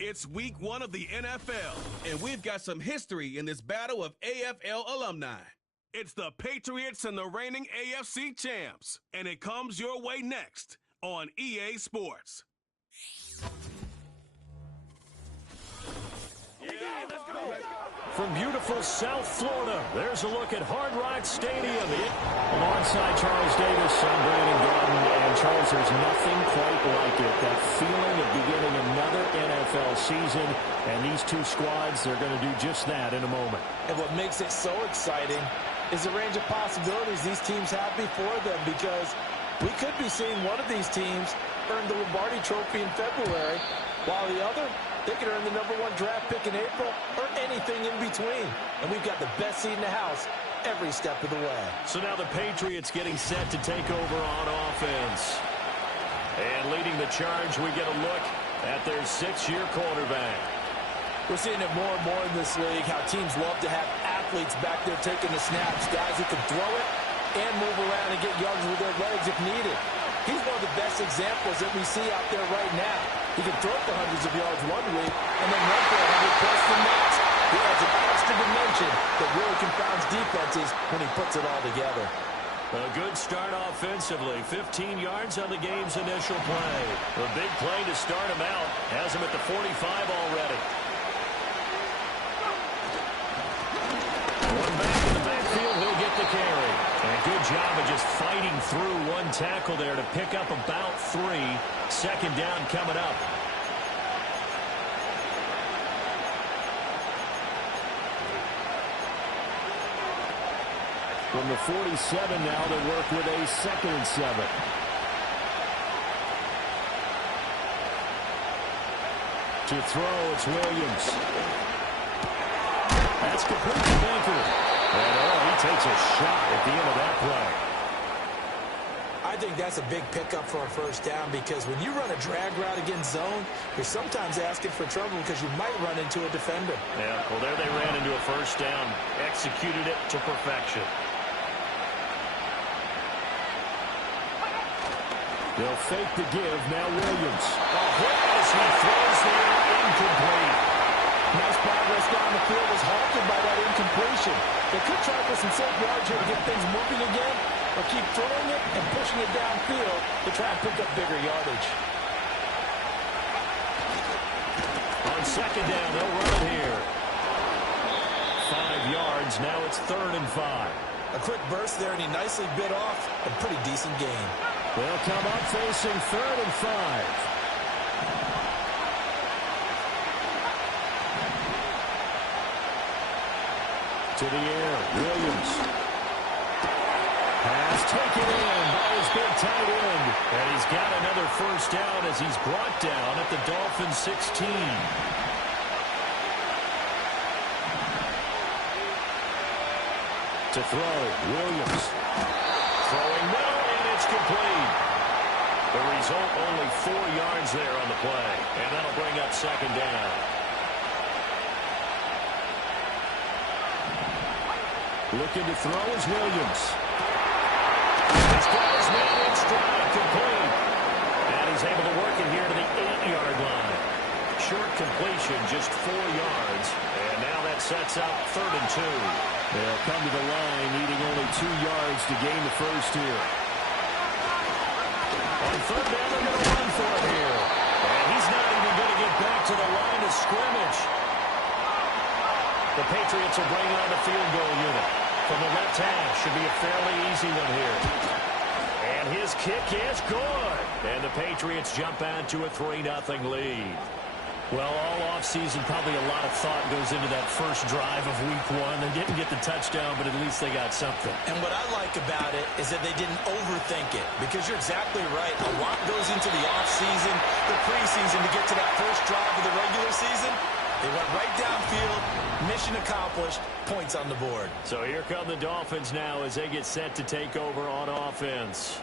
It's week 1 of the NFL, and we've got some history in this battle of AFL alumni. It's the Patriots and the reigning AFC champs, and it comes your way next on EA Sports. From beautiful South Florida, there's a look at Hard Rock Stadium. Alongside Charles Davis, I'm Brandon Gordon, and Charles, there's nothing quite like it. That feeling of beginning another NFL season, and these two squads, they're going to do just that in a moment. And what makes it so exciting is the range of possibilities these teams have before them, because we could be seeing one of these teams earn the Lombardi Trophy in February, while the other, they could earn the #1 draft pick in April or anything in between. And we've got the best seat in the house every step of the way. So now the Patriots getting set to take over on offense. And leading the charge, we get a look at their 6-year quarterback. We're seeing it more and more in this league, how teams love to have athletes back there taking the snaps, guys who can throw it and move around and get yards with their legs if needed. He's one of the best examples that we see out there right now. He can throw for hundreds of yards one week and then run for 100 plus the next. He adds an extra dimension that really confounds defenses when he puts it all together. A good start offensively. 15 yards on the game's initial play. A big play to start him out. Has him at the 45 already. One back in the backfield. He'll get the carry. And a good job of just fighting through one tackle there to pick up about 3. Second down coming up. From the 47 now, they work with a 2nd and 7. To throw, it's Williams. That's complete to Baker. And he takes a shot at the end of that play. I think that's a big pickup for a first down, because when you run a drag route against zone, you're sometimes asking for trouble because you might run into a defender. Yeah, well, there they ran into a first down. Executed it to perfection. They'll fake the give. Now Williams. As he throws there, incomplete. Nice progress down the field was halted by that incompletion. They could try for some safe yards here to get things moving again, or keep throwing it and pushing it downfield to try and pick up bigger yardage. On second down, they'll run it here. 5 yards. Now it's 3rd and 5. A quick burst there, and he nicely bit off a pretty decent gain. They'll come up facing 3rd and 5. To the air, Williams. Pass taken in by his big tight end. And he's got another first down as he's brought down at the Dolphins 16. To throw, Williams. Throwing well, and it's complete. The result, only 4 yards there on the play. And that'll bring up second down. Looking to throw is Williams. He's got his man in stride, complete. And he's able to work it here to the 8-yard line. Short completion, just 4 yards. And now that sets up 3rd and 2. They'll come to the line, needing only 2 yards to gain the first here. On 3rd down, they're going to run for it here. And he's not even going to get back to the line of scrimmage. The Patriots will bring on the field goal unit. From the left half, should be a fairly easy one here. And his kick is good. And the Patriots jump out to a 3-0 lead. Well, all offseason, probably a lot of thought goes into that first drive of week 1. They didn't get the touchdown, but at least they got something. And what I like about it is that they didn't overthink it, because you're exactly right. A lot goes into the offseason, the preseason, to get to that first drive of the regular season. They went right downfield, mission accomplished, points on the board. So here come the Dolphins now as they get set to take over on offense.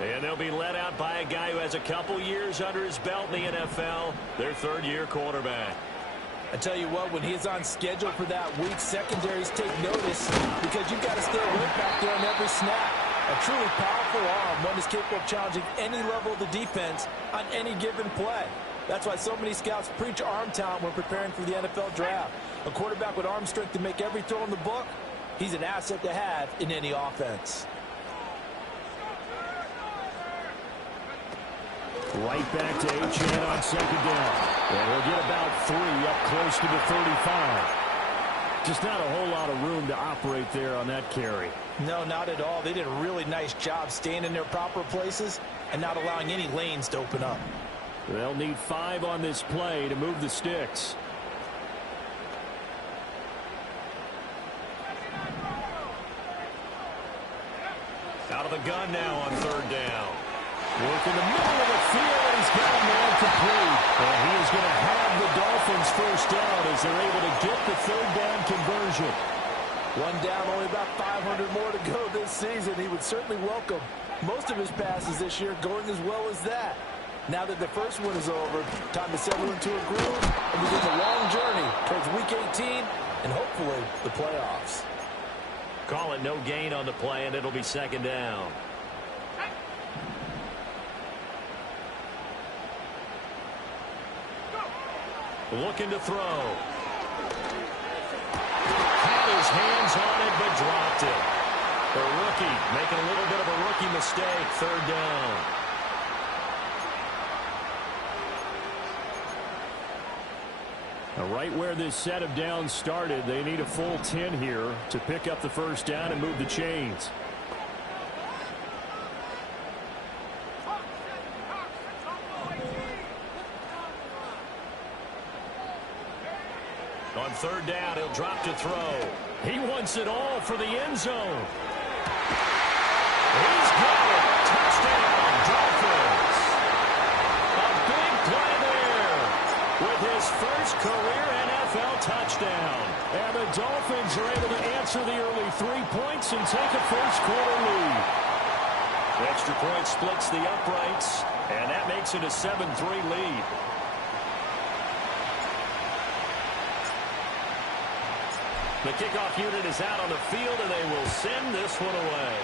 And they'll be led out by a guy who has a couple years under his belt in the NFL, their third-year quarterback. I tell you what, when he's on schedule for that week, secondaries take notice because you've got to stay alert back there on every snap. A truly powerful arm, one is capable of challenging any level of the defense on any given play. That's why so many scouts preach arm talent when preparing for the NFL draft. A quarterback with arm strength to make every throw in the book, he's an asset to have in any offense. Right back to Achane on second down. And he'll get about 3 up close to the 35. Just not a whole lot of room to operate there on that carry. No, not at all. They did a really nice job staying in their proper places and not allowing any lanes to open up. They'll need 5 on this play to move the sticks. Out of the gun now on third down. Work in the middle of the field, and he's got a man complete. And he is going to have the Dolphins first down as they're able to get the third down conversion. One down, only about 500 more to go this season. He would certainly welcome most of his passes this year going as well as that. Now that the first one is over, time to settle into a groove and begin the long journey towards Week 18 and hopefully the playoffs. Call it no gain on the play, and it'll be second down. Looking to throw. Had his hands on it, but dropped it. The rookie making a little bit of a rookie mistake. Third down. Now, right where this set of downs started, they need a full 10 here to pick up the first down and move the chains. On third down, he'll drop to throw. He wants it all for the end zone. He's got it. Touchdown, Dolphins. A big play there with his first career NFL touchdown. And the Dolphins are able to answer the early 3 points and take a first-quarter lead. The extra point splits the uprights, and that makes it a 7-3 lead. The kickoff unit is out on the field, and they will send this one away.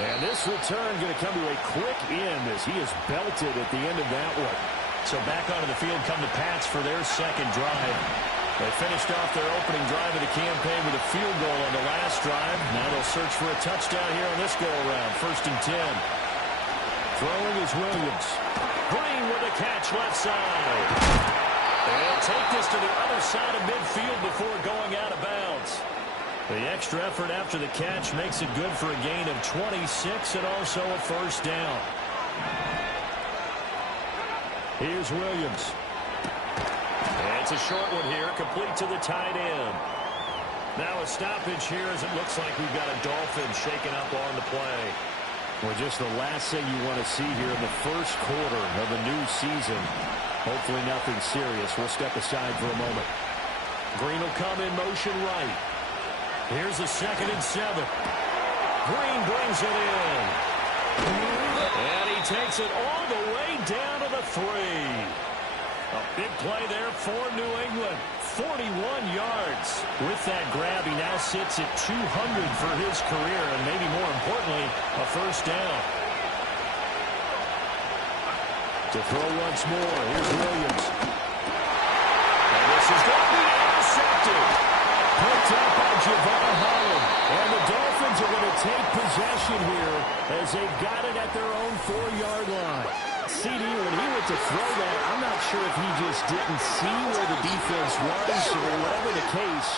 And this return going to come to a quick end as he is belted at the end of that one. So back onto the field come the Pats for their second drive. They finished off their opening drive of the campaign with a field goal on the last drive. Now they'll search for a touchdown here on this go-around. 1st and 10. Throwing is Williams. Green with a catch left side. They'll take this to the other side of midfield before going out of bounds. The extra effort after the catch makes it good for a gain of 26 and also a first down. Here's Williams. And it's a short one here, complete to the tight end. Now a stoppage here as it looks like we've got a Dolphin shaken up on the play. Well, just the last thing you want to see here in the first quarter of a new season. Hopefully nothing serious. We'll step aside for a moment. Green will come in motion right. Here's a 2nd and 7. Green brings it in. And he takes it all the way down to the 3. A big play there for New England. 41 yards. With that grab, he now sits at 200 for his career, and maybe more importantly, a first down. To throw once more, here's Williams. And this is going to be intercepted. Picked up by Javon Holland. And the Dolphins are going to take possession here as they've got it at their own 4-yard line. CD, when he went to throw that, I'm not sure if he just didn't see where the defense was, or whatever the case,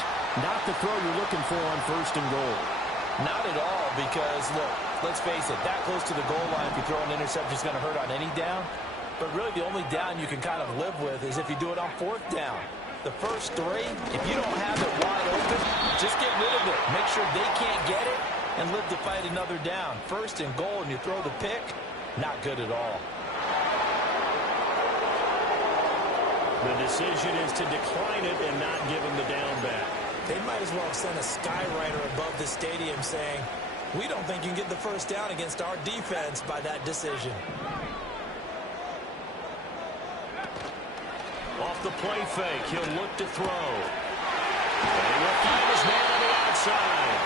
not the throw you're looking for on 1st and goal. Not at all, because, look, let's face it, that close to the goal line, if you throw an interception, is going to hurt on any down. But really, the only down you can kind of live with is if you do it on 4th down. The first 3, if you don't have it wide open, just get rid of it. Make sure they can't get it and live to fight another down. 1st and goal, and you throw the pick, Not good at all. The decision is to decline it and not give him the down back. They might as well have sent a skywriter above the stadium saying, we don't think you can get the first down against our defense by that decision. Off the play fake, he'll look to throw. And he will find his man on the outside.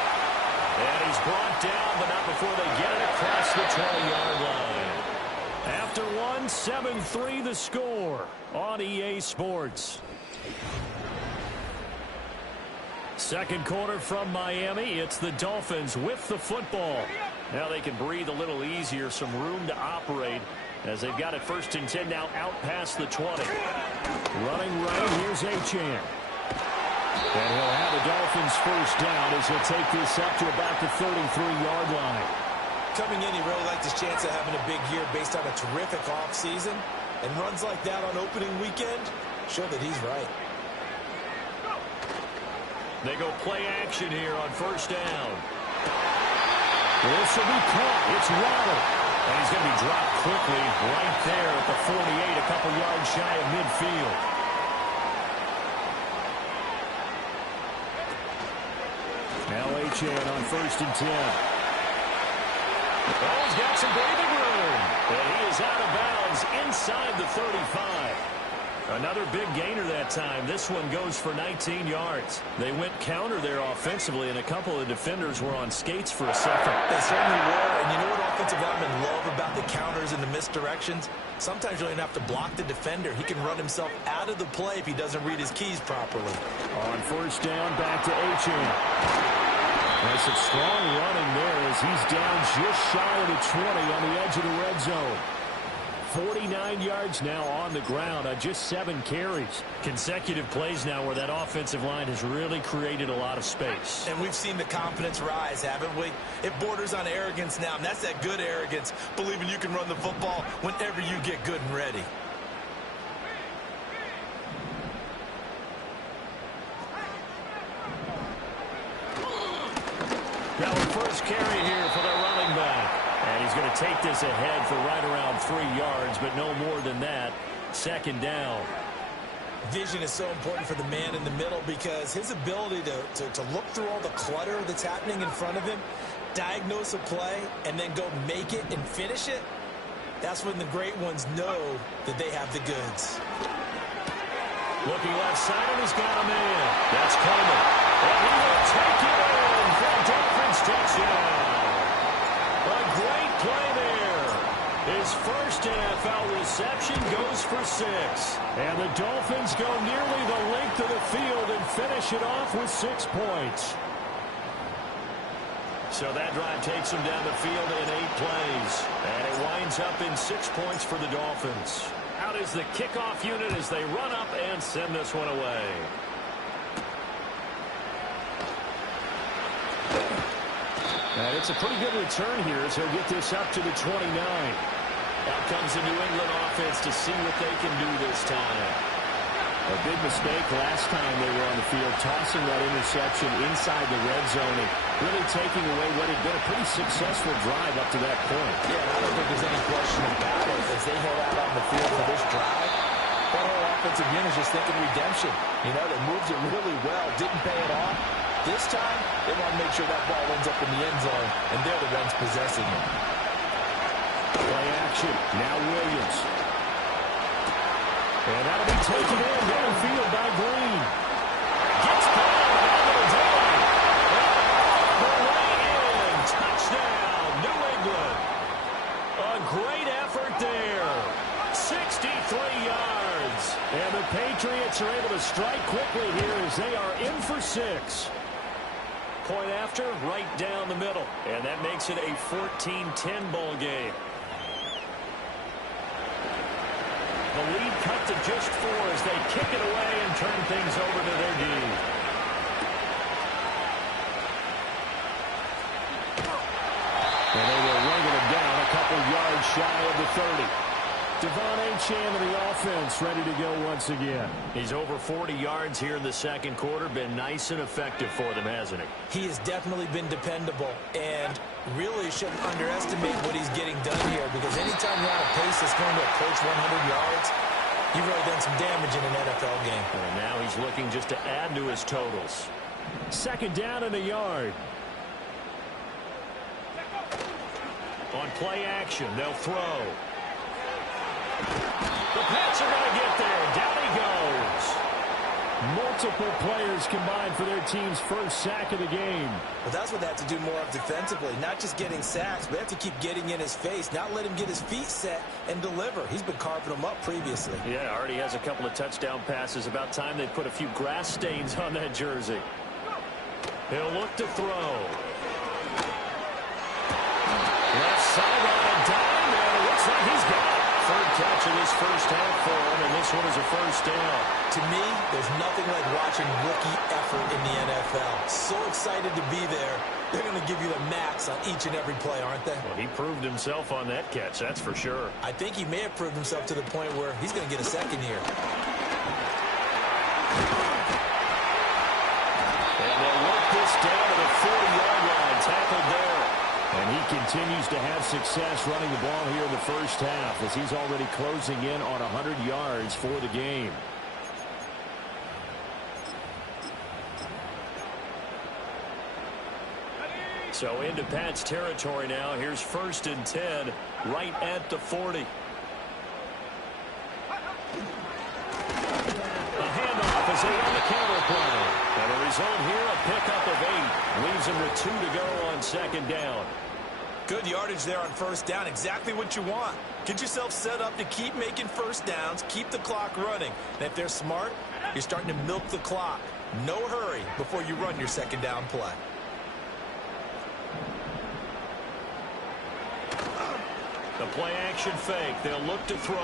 And he's brought down, but not before they get it across the 20-yard line. After 7-3 the score on EA Sports. Second quarter from Miami. It's the Dolphins with the football. Now they can breathe a little easier, some room to operate as they've got it 1st and 10 now out past the 20. Running right, here's Achane. And he'll have the Dolphins first down as he'll take this up to about the 33-yard line. Coming in, he really liked his chance of having a big year based on a terrific offseason. And runs like that on opening weekend show that he's right. They go play action here on first down. This will be caught. It's Waddle. And he's going to be dropped quickly right there at the 48, a couple yards shy of midfield. Now Achane on 1st and 10. Oh, he's got some breathing room. And he is out of bounds inside the 35. Another big gainer that time. This one goes for 19 yards. They went counter there offensively, and a couple of defenders were on skates for a second. They certainly were, and you know what offensive linemen love about the counters and the misdirections? Sometimes you don't even have to block the defender. He can run himself out of the play if he doesn't read his keys properly. On first down, back to Achane. There's some strong running there as he's down just shy of the 20 on the edge of the red zone. 49 yards now on the ground on just 7 carries. Consecutive plays now where that offensive line has really created a lot of space. And we've seen the confidence rise, haven't we? It borders on arrogance now, and that's that good arrogance, believing you can run the football whenever you get good and ready. Now the first carry here for the running back. And he's going to take this ahead for right around 3 yards, but no more than that. Second down. Vision is so important for the man in the middle because his ability to look through all the clutter that's happening in front of him, diagnose a play, and then go make it and finish it, that's when the great ones know that they have the goods. Looking left side, and he's got a man. That's Coleman. And he will take it in for a Dolphins touchdown. A great play there. His first NFL reception goes for 6. And the Dolphins go nearly the length of the field and finish it off with 6 points. So that drive takes them down the field in 8 plays. And it winds up in 6 points for the Dolphins. Out is the kickoff unit as they run up and send this one away. And it's a pretty good return here as he'll get this up to the 29. Out comes the New England offense to see what they can do this time. A big mistake last time they were on the field, tossing that interception inside the red zone and really taking away what had been a pretty successful drive up to that point. Yeah, I don't think there's any question about it. As they head out on the field for this drive, that whole offensive unit is just thinking redemption. You know, they moved it really well, didn't pay it off. This time, they want to make sure that ball ends up in the end zone, and they're the ones possessing it. Play action. Now Williams. And that'll be taken in downfield by Green. Gets caught on the down. The way in. Touchdown, New England. A great effort there. 63 yards. And the Patriots are able to strike quickly here as they are in for 6. Point after, right down the middle. And that makes it a 14-10 ball game. The lead cut to just 4 as they kick it away and turn things over to their D. And they will wrangle it down a couple yards shy of the 30. Devon Achane of the offense ready to go once again. He's over 40 yards here in the second quarter. Been nice and effective for them, hasn't he? He has definitely been dependable, and really shouldn't underestimate what he's getting done here, because anytime you're on a pace that's going to approach 100 yards, you've really done some damage in an NFL game. And now he's looking just to add to his totals. Second down and a yard. On play action, they'll throw. The Pats are going to get there. Down he goes. Multiple players combined for their team's first sack of the game. But that's what they have to do more of defensively. Not just getting sacks, but they have to keep getting in his face, not let him get his feet set and deliver. He's been carving them up previously. Yeah, already has a couple of touchdown passes. About time they put a few grass stains on that jersey. He'll look to throw. Left sideline, a dime, and it looks like he's got it. Third catch of this first half for him, and this one is a first down. To me, there's nothing like watching rookie effort in the NFL. So excited to be there. They're going to give you the max on each and every play, aren't they? Well, he proved himself on that catch, that's for sure. I think he may have proved himself to the point where he's going to get a second here. And they'll work this down to the 40-yard line, tackled there. And he continues to have success running the ball here in the first half, as he's already closing in on 100 yards for the game. So into Pat's territory now. Here's 1st and 10, right at the 40. A handoff as they run the counter play. And the result here, a pickup of 8. Leaves them with 2 to go on second down. Good yardage there on first down. Exactly what you want. Get yourself set up to keep making first downs, keep the clock running. And if they're smart, you're starting to milk the clock. No hurry before you run your second down play. The play action fake. They'll look to throw.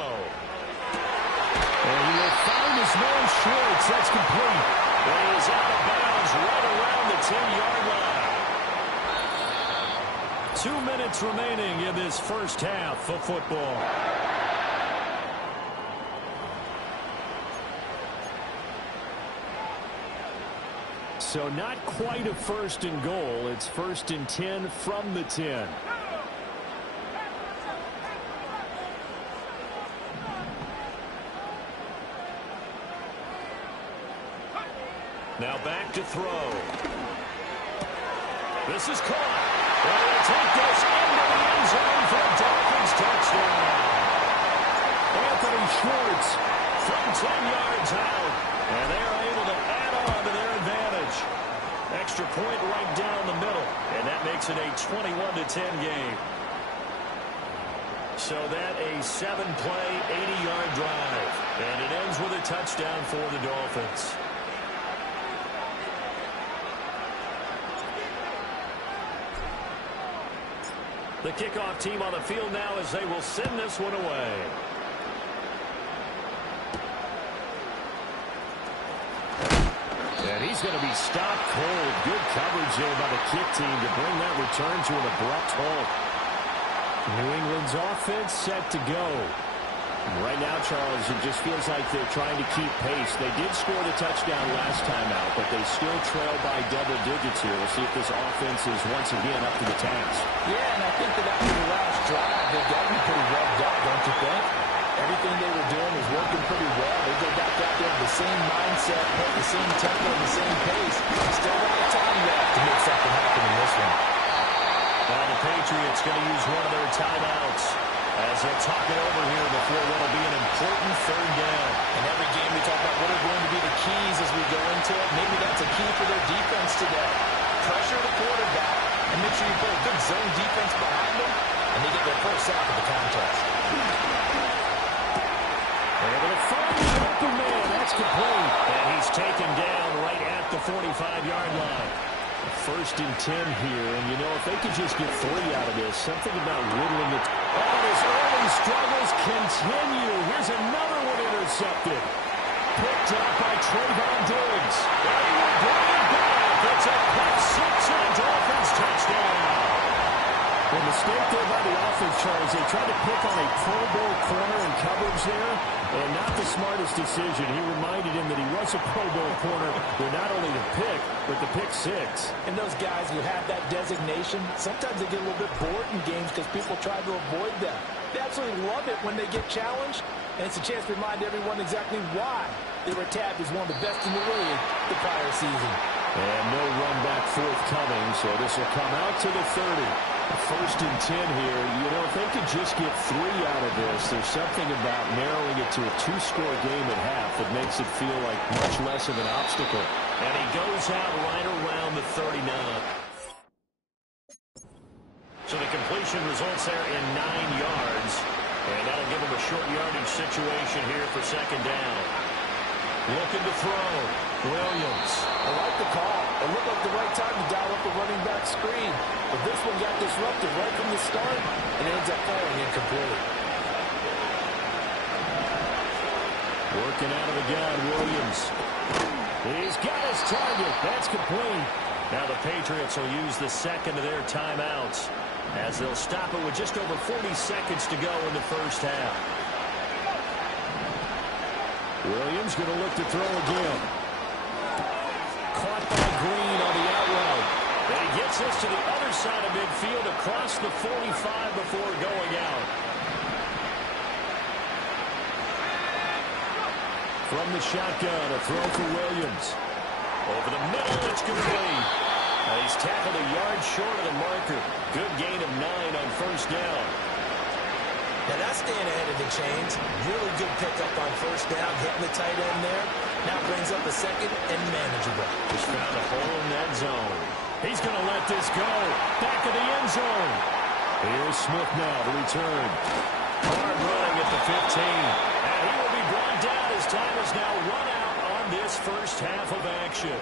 And he will find his man Schwartz. That's complete. And he is out of bounds right around the 10-yard line. 2 minutes remaining in this first half of football. So not quite a 1st and goal. It's 1st and 10 from the 10. Now back to throw. This is caught. And he'll take this into the end zone for a Dolphins touchdown. Anthony Schwartz from 10 yards out. And they are able to add on to their advantage. Extra point right down the middle. And that makes it a 21-10 game. So that a 7-play, 80-yard drive. And it ends with a touchdown for the Dolphins. The kickoff team on the field now as they will send this one away. And he's going to be stopped cold. Good coverage there by the kick team to bring that return to an abrupt halt. New England's offense set to go. Right now, Charles, it just feels like they're trying to keep pace. They did score the touchdown last time out, but they still trail by double digits here. We'll see if this offense is once again up to the task. Yeah, and I think that after the last drive, they've got to be pretty revved up, don't you think? Everything they were doing was working pretty well. They go back out there with the same mindset, the same tempo, and the same pace. Still got the time left to make something happen in this one. Now the Patriots going to use one of their timeouts as they'll talk it over here before what will be an important third down. In every game we talk about what are going to be the keys as we go into it. Maybe that's a key for their defense today. Pressure the quarterback and make sure you put a good zone defense behind them, and they get their first sack of the contest. Able to find the open man. That's complete. And he's taken down right at the 45-yard line. 1st and 10 here, and you know, if they could just get 3 out of this, something about whittling it. Oh, his early struggles continue. Here's another one intercepted. Picked up by Trayvon Diggs. And he will bring it back. It's a quick 6 and a Dolphins touchdown. When the mistake there by the offense, Charles. They tried to pick on a Pro Bowl corner in coverage there, and not the smartest decision. He reminded him that he was a Pro Bowl corner with not only the pick, but the pick six. And those guys who have that designation, sometimes they get a little bit bored in games because people try to avoid them. They absolutely love it when they get challenged, and it's a chance to remind everyone exactly why they were tabbed as one of the best in the league the prior season. And no run back forthcoming, so this will come out to the 30. First and 10 here. You know, if they could just get 3 out of this, there's something about narrowing it to a 2-score game at half that makes it feel like much less of an obstacle. And he goes out right around the 39. So the completion results there in 9 yards. And that'll give him a short yardage situation here for second down. Looking to throw. Williams. I like the call. It looked like the right time to dial up a running back screen. But this one got disrupted right from the start, and it ends up falling incomplete. Working out of the gun, Williams. He's got his target. That's complete. Now the Patriots will use the second of their timeouts as they'll stop it with just over 40 seconds to go in the first half. Williams going to look to throw again. Caught by Green on the out route. And he gets this to the other side of midfield across the 45 before going out. From the shotgun, a throw for Williams. Over the middle, it's complete. And he's tackled a yard short of the marker. Good gain of 9 on first down. Now that's staying ahead of the chains. Really good pickup on first down, hitting the tight end there. Now brings up a second and manageable. Just found a hole in that zone. He's going to let this go. Back of the end zone. Here's Smith now to return. Hard running at the 15. And he will be brought down as time is now run out on this first half of action.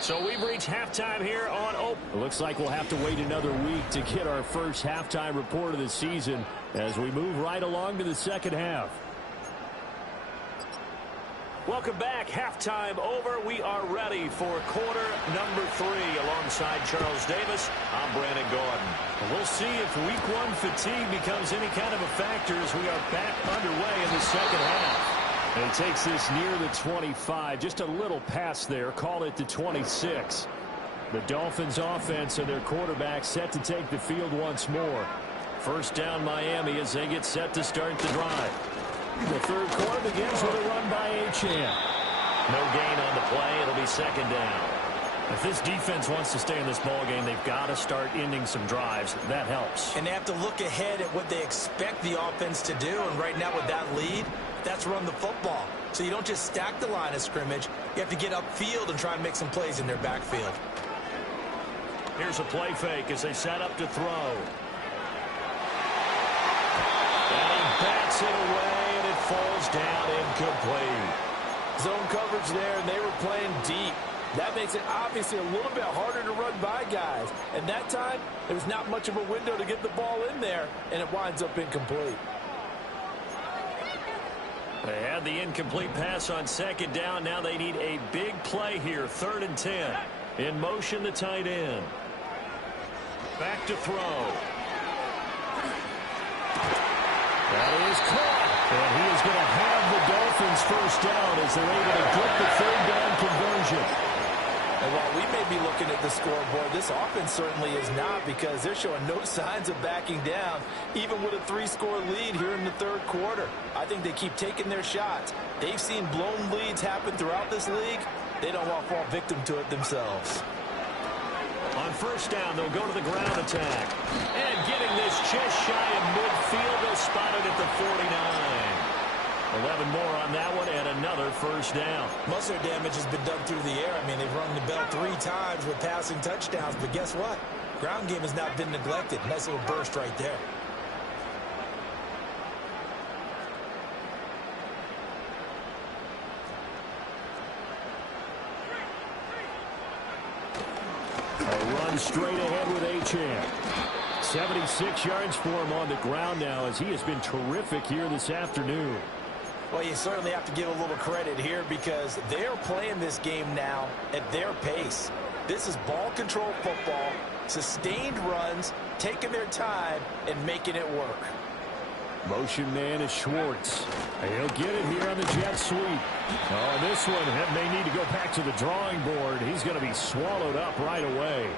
So we've reached halftime here on Open. It looks like we'll have to wait another week to get our first halftime report of the season as we move right along to the second half. Welcome back. Halftime over. We are ready for quarter number 3 alongside Charles Davis. I'm Brandon Gordon. We'll see if week 1 fatigue becomes any kind of a factor as we are back underway in the second half. And he takes this near the 25, just a little past there, call it the 26. The Dolphins offense and their quarterback set to take the field once more. First down Miami as they get set to start the drive. The third quarter begins with a run by Achane. No gain on the play. It'll be second down. If this defense wants to stay in this ballgame, they've got to start ending some drives. That helps. And they have to look ahead at what they expect the offense to do. And right now with that lead, that's run the football. So you don't just stack the line of scrimmage. You have to get upfield and try and make some plays in their backfield. Here's a play fake as they set up to throw. And he bats it away, and it falls down incomplete. Zone coverage there, and they were playing deep. That makes it obviously a little bit harder to run by guys. And that time, there's not much of a window to get the ball in there, and it winds up incomplete. They had the incomplete pass on second down. Now they need a big play here. 3rd and 10. In motion, the tight end. Back to throw. That is caught. And he is going to have the Dolphins first down as they're able to get the 3rd down conversion. And while we may be looking at the scoreboard, this offense certainly is not, because they're showing no signs of backing down, even with a 3-score lead here in the 3rd quarter. I think they keep taking their shots. They've seen blown leads happen throughout this league. They don't want to fall victim to it themselves. On first down, they'll go to the ground attack. And getting this just shy of midfield, they'll spot it at the 49. 11 more on that one, and another first down. Most of their damage has been done through the air. I mean, they've rung the bell 3 times with passing touchdowns, but guess what? Ground game has not been neglected. Nice little burst right there. A run straight ahead with Achane. 76 yards for him on the ground now, as he has been terrific here this afternoon. Well, you certainly have to give a little credit here because they're playing this game now at their pace. This is ball control football, sustained runs, taking their time, and making it work. Motion man is Schwartz. He'll get it here on the jet sweep. Oh, this one may need to go back to the drawing board. He's going to be swallowed up right away.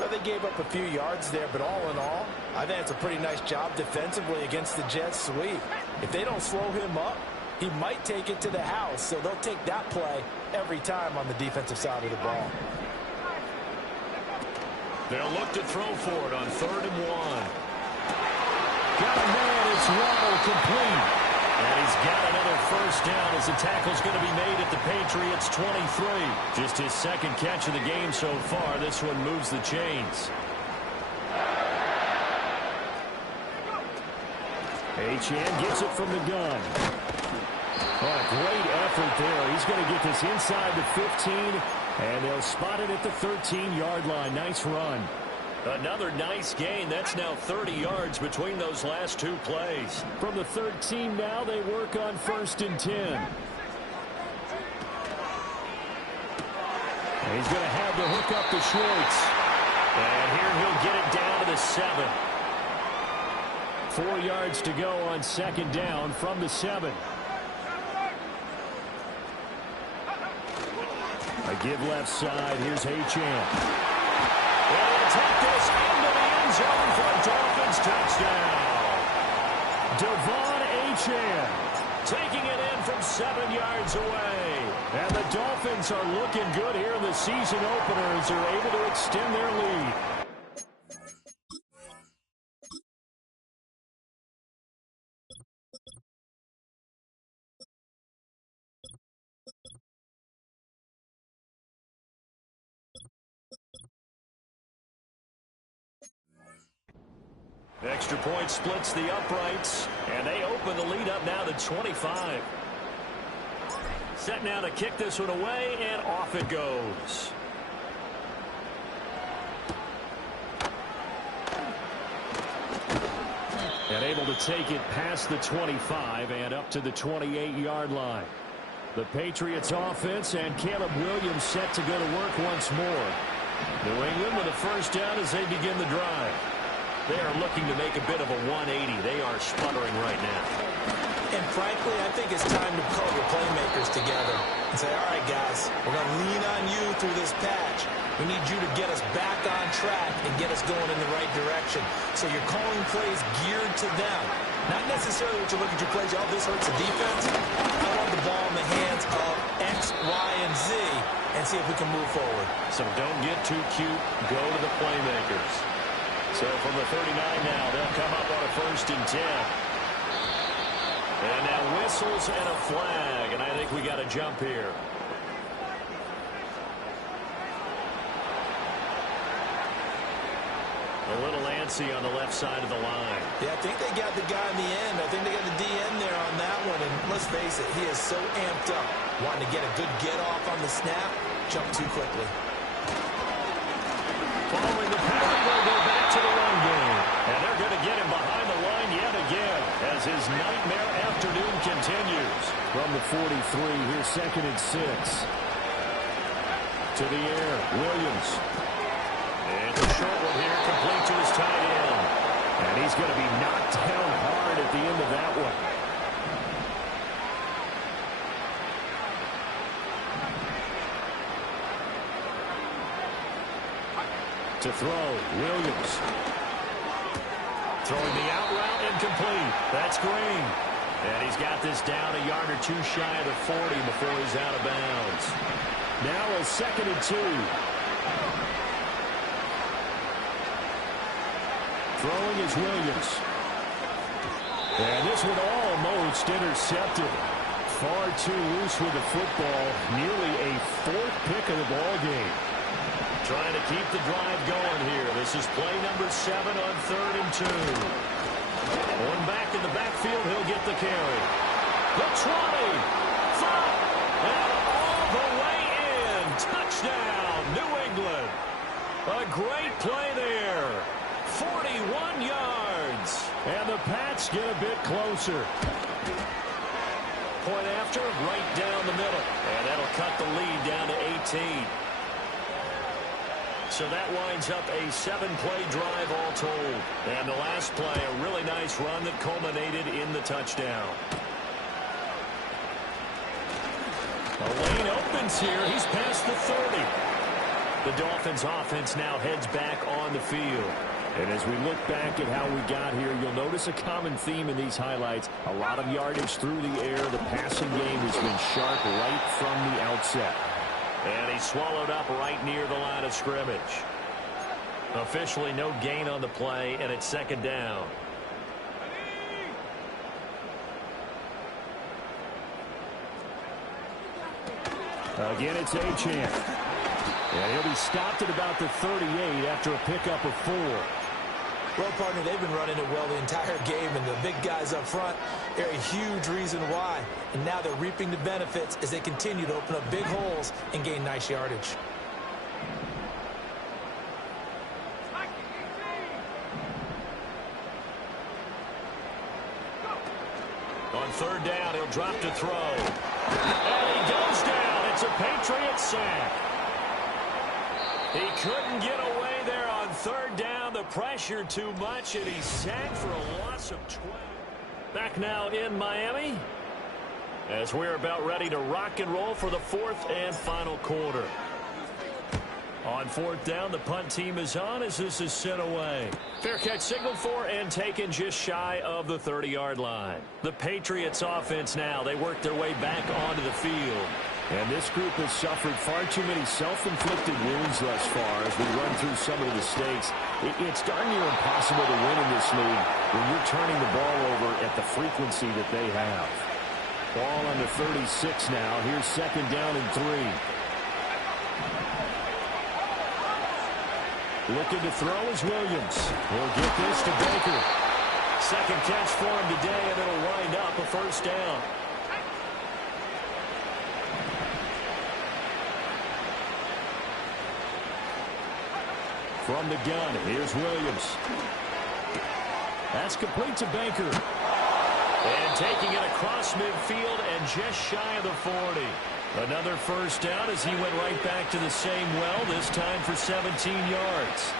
Well, they gave up a few yards there, but all in all, I think it's a pretty nice job defensively against the jet sweep. If they don't slow him up, he might take it to the house, so they'll take that play every time on the defensive side of the ball. They'll look to throw for it on 3rd and 1. Got a man, it's Waddle complete. And he's got another first down as the tackle's going to be made at the Patriots' 23. Just his second catch of the game so far. This one moves the chains. Achane gets it from the gun. Oh, a great effort there. He's going to get this inside the 15, and they'll spot it at the 13-yard line. Nice run. Another nice gain. That's now 30 yards between those last two plays. From the 13 now, they work on 1st and 10. And he's going to have to hook up to Schwartz. And here he'll get it down to the 7. 4 yards to go on 2nd down from the 7. A give left side. Here's Achane. They'll take this into the end zone for a Dolphins touchdown. Devon Achane taking it in from 7 yards away. And the Dolphins are looking good here in the season opener as they're able to extend their lead. Extra point splits the uprights, and they open the lead up now to 25. Set now to kick this one away, and off it goes. And able to take it past the 25 and up to the 28-yard line. The Patriots offense and Caleb Williams set to go to work once more. New England with a first down as they begin the drive. They are looking to make a bit of a 180. They are sputtering right now. And frankly, I think it's time to pull your playmakers together and say, all right, guys, we're going to lean on you through this patch. We need you to get us back on track and get us going in the right direction. So you're calling plays geared to them. Not necessarily what you look at your plays, oh, this hurts the defense. I want the ball in the hands of X, Y, and Z and see if we can move forward. So don't get too cute. Go to the playmakers. So from the 39 now, they'll come up on a 1st and 10. And now whistles and a flag, and I think we got a jump here. A little antsy on the left side of the line. Yeah, I think they got the guy in the end. I think they got the DN there on that one. And let's face it, he is so amped up. Wanting to get a good get off on the snap, jump too quickly. Following the penalty, they'll go back to the run game. And they're going to get him behind the line yet again as his nightmare afternoon continues. From the 43, here's 2nd and 6. To the air, Williams. It's a short one here, complete to his tight end. And he's going to be knocked down hard at the end of that one. To throw, Williams. Throwing the out route, incomplete. That's Green. And he's got this down a yard or two shy of the 40 before he's out of bounds. Now a 2nd and 2. Throwing is Williams. And this one almost intercepted. Far too loose with the football. Nearly a 4th pick of the ball game. Trying to keep the drive going here. This is play number 7 on 3rd and 2. One back in the backfield, he'll get the carry. The 20, 5, and all the way in. Touchdown, New England. A great play there. 41 yards. And the Pats get a bit closer. point after, right down the middle. And that'll cut the lead down to 18. So that winds up a 7-play drive all told. And the last play, a really nice run that culminated in the touchdown. A lane opens here. He's past the 30. The Dolphins offense now heads back on the field. And as we look back at how we got here, you'll notice a common theme in these highlights. A lot of yardage through the air. The passing game has been sharp right from the outset. And he's swallowed up right near the line of scrimmage. Officially no gain on the play, and it's second down. Again, it's Achane. And he'll be stopped at about the 38 after a pickup of 4. Well, partner, they've been running it well the entire game, and the big guys up front are a huge reason why. And now they're reaping the benefits as they continue to open up big holes and gain nice yardage. On third down, he'll drop to throw. And he goes down. It's a Patriot sack. He couldn't get away there on third down. The pressure too much, and he's sacked for a loss of 12. Back now in Miami as we're about ready to rock and roll for the fourth and final quarter. On fourth down, the punt team is on as this is sent away. Fair catch signaled for and taken just shy of the 30-yard line. The Patriots offense now, they work their way back onto the field. And this group has suffered far too many self-inflicted wounds thus far as we run through some of the mistakes. It's darn near impossible to win in this league when you're turning the ball over at the frequency that they have. Ball under 36 now. Here's second down and 3. Looking to throw is Williams. He'll get this to Baker. Second catch for him today, and it'll wind up a first down. From the gun, here's Williams. That's complete to Baker. And taking it across midfield and just shy of the 40. Another first down as he went right back to the same well, this time for 17 yards.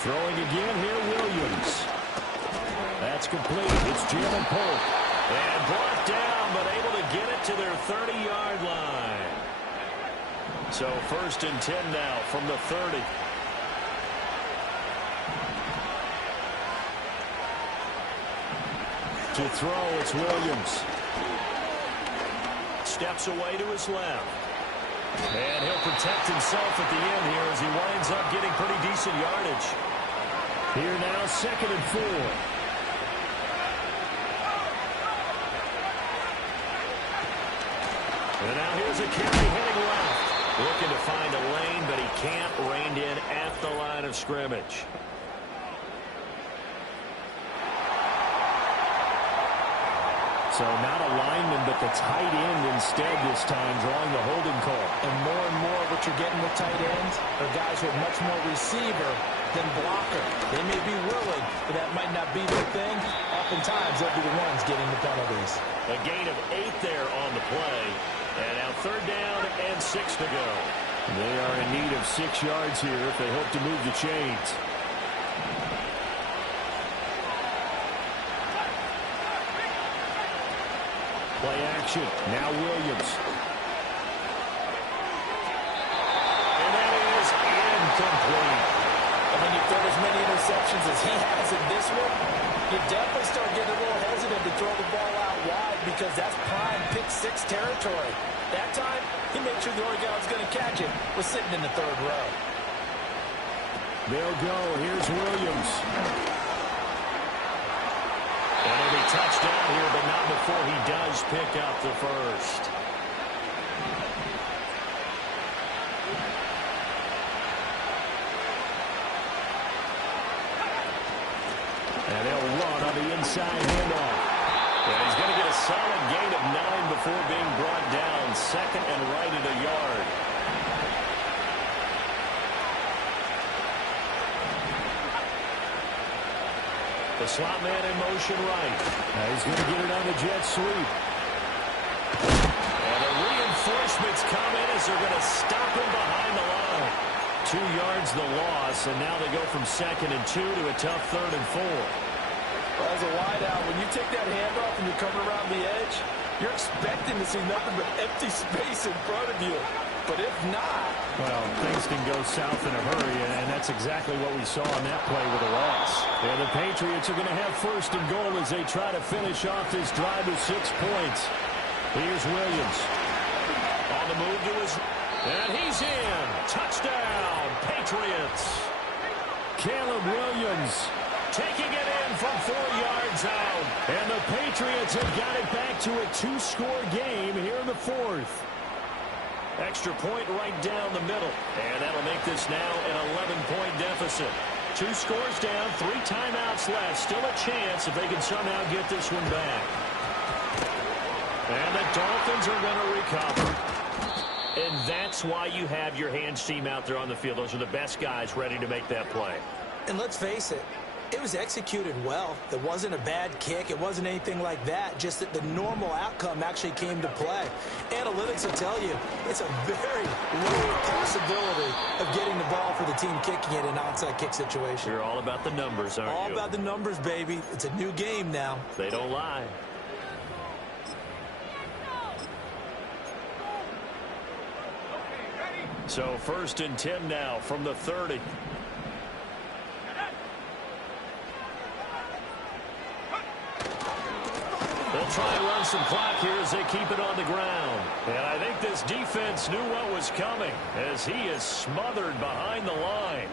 Throwing again here, Williams. That's complete. It's Jalen Polk. And brought down, but able to get it to their 30-yard line. So first and 10 now from the 30. To throw, it's Williams. Steps away to his left. And he'll protect himself at the end here as he winds up getting pretty decent yardage. Here now, second and 4. And now here's a carry heading left. Looking to find a lane, but he can't. Reined in at the line of scrimmage. So not a lineman, but the tight end instead this time, drawing the holding call. And more what you're getting with tight ends are guys with much more receiver than blocker. They may be willing, but that might not be their thing. Oftentimes, they'll be the ones getting the penalties. A gain of 8 there on the play. And now third down and 6 to go. They are in need of 6 yards here if they hope to move the chains. Play action. Now Williams. And that is incomplete. And when you throw as many interceptions as he has in this one, you definitely start getting a little hesitant to throw the ball out wide because that's prime pick-6 territory. That time, he made sure the only guy who was going to catch it was sitting in the third row. They'll go. Here's Williams. And he'll be touchdown here, but not before he does pick up the first. And they'll run on the inside handoff. And he's going to get a solid gain of 9 before being brought down. Second and right at a yard. The slot man in motion right. He's going to get it on the jet sweep. And the reinforcements come in as they're going to stop him behind the line. 2 yards the loss, and now they go from 2nd and 2 to a tough 3rd and 4. Well, as a wideout, when you take that handoff and you're coming around the edge, you're expecting to see nothing but empty space in front of you. But if not... Well, things can go south in a hurry, and that's exactly what we saw on that play with a loss. And the Patriots are going to have 1st and goal as they try to finish off this drive with 6 points. Here's Williams. On the move to his... And he's in. Touchdown, Patriots. Caleb Williams taking it in from 4 yards out. And the Patriots have got it back to a 2-score game here in the 4th. Extra point right down the middle. And that'll make this now an 11-point deficit. 2 scores down, 3 timeouts left. Still a chance if they can somehow get this one back. And the Dolphins are going to recover. And that's why you have your hands team out there on the field. Those are the best guys ready to make that play. And let's face it, it was executed well. It wasn't a bad kick. It wasn't anything like that. Just that the normal outcome actually came to play. Analytics will tell you it's a very low possibility of getting the ball for the team kicking it in an onside kick situation. You're all about the numbers, aren't you? All about the numbers, baby. It's a new game now. They don't lie. So 1st and 10 now from the 30. They'll try and run some clock here as they keep it on the ground. And I think this defense knew what was coming as he is smothered behind the line.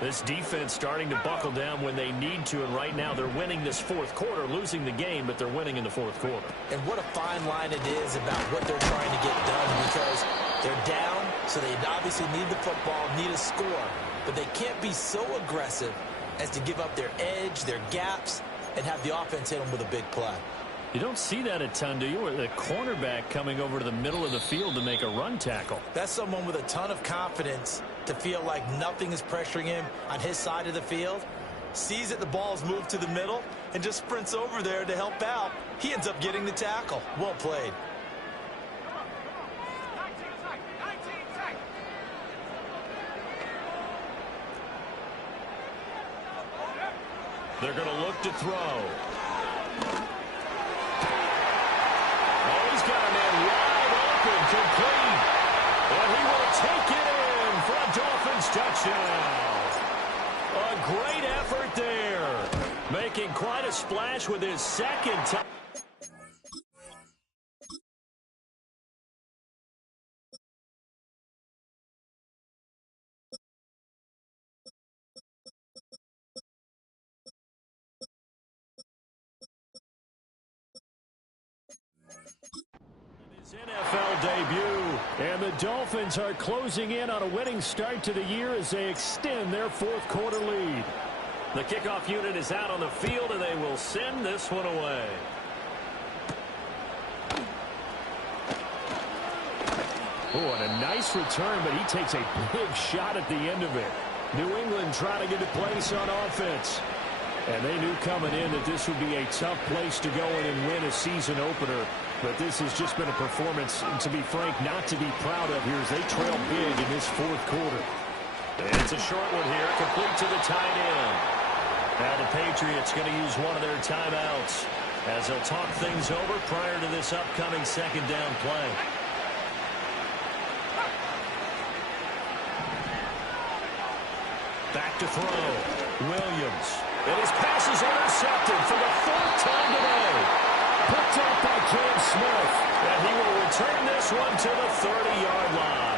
This defense starting to buckle down when they need to, and right now they're winning this 4th quarter, losing the game, but they're winning in the 4th quarter. And what a fine line it is about what they're trying to get done, because they're down, so they obviously need the football, need a score, but they can't be so aggressive as to give up their edge, their gaps, and have the offense hit them with a big play. You don't see that a ton, do you? Or the cornerback coming over to the middle of the field to make a run tackle. That's someone with a ton of confidence to feel like nothing is pressuring him on his side of the field. Sees that the ball's moved to the middle and just sprints over there to help out. He ends up getting the tackle. Well played. They're going to look to throw. Complete. And he will take it in for a Dolphins touchdown. A great effort there. Making quite a splash with his 2nd time. NFL debut, and the Dolphins are closing in on a winning start to the year as they extend their 4th quarter lead. The kickoff unit is out on the field, and they will send this one away. Oh, and a nice return, but he takes a big shot at the end of it. New England trying to get a place on offense. And they knew coming in that this would be a tough place to go in and win a season opener. But this has just been a performance, to be frank, not to be proud of here as they trail big in this 4th quarter. And it's a short one here, complete to the tight end. Now the Patriots going to use one of their timeouts as they'll talk things over prior to this upcoming 2nd down play. Back to throw. Williams. And his pass is intercepted for the 4th time today. Picked up by Cam Smith. And he will return this one to the 30-yard line.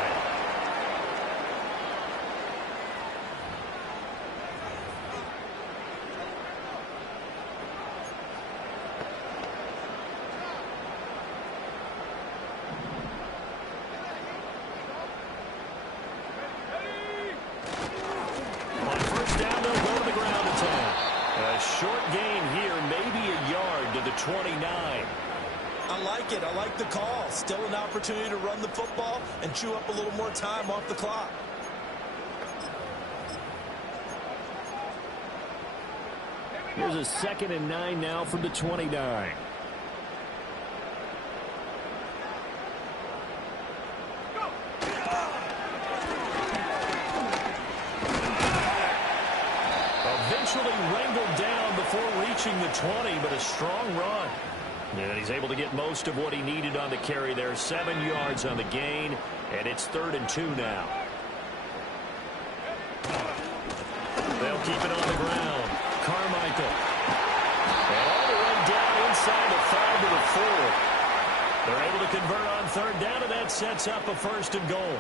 On 1st down, they'll go to the ground attack. A short gain here, maybe a yard to the 29. I like it. I like the call. Still an opportunity to run the football and chew up a little more time off the clock. Here's a 2nd and 9 now from the 29. Eventually wrangled down before reaching the 20, but a strong run. And he's able to get most of what he needed on the carry there. 7 yards on the gain, and it's 3rd and 2 now. They'll keep it on the ground. Carmichael. And all the way down inside the 5 to the 4. They're able to convert on 3rd down, and that sets up a 1st and goal.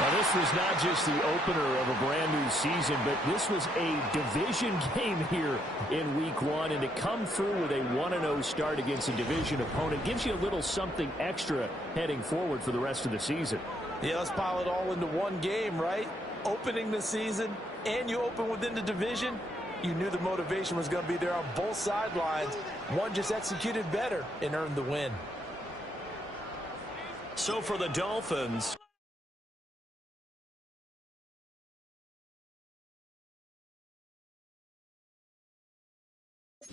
Now, this was not just the opener of a brand-new season, but this was a division game here in Week 1, and to come through with a 1-0 start against a division opponent gives you a little something extra heading forward for the rest of the season. Yeah, let's pile it all into one game, right? Opening the season, and you open within the division. You knew the motivation was going to be there on both sidelines. One just executed better and earned the win. So for the Dolphins,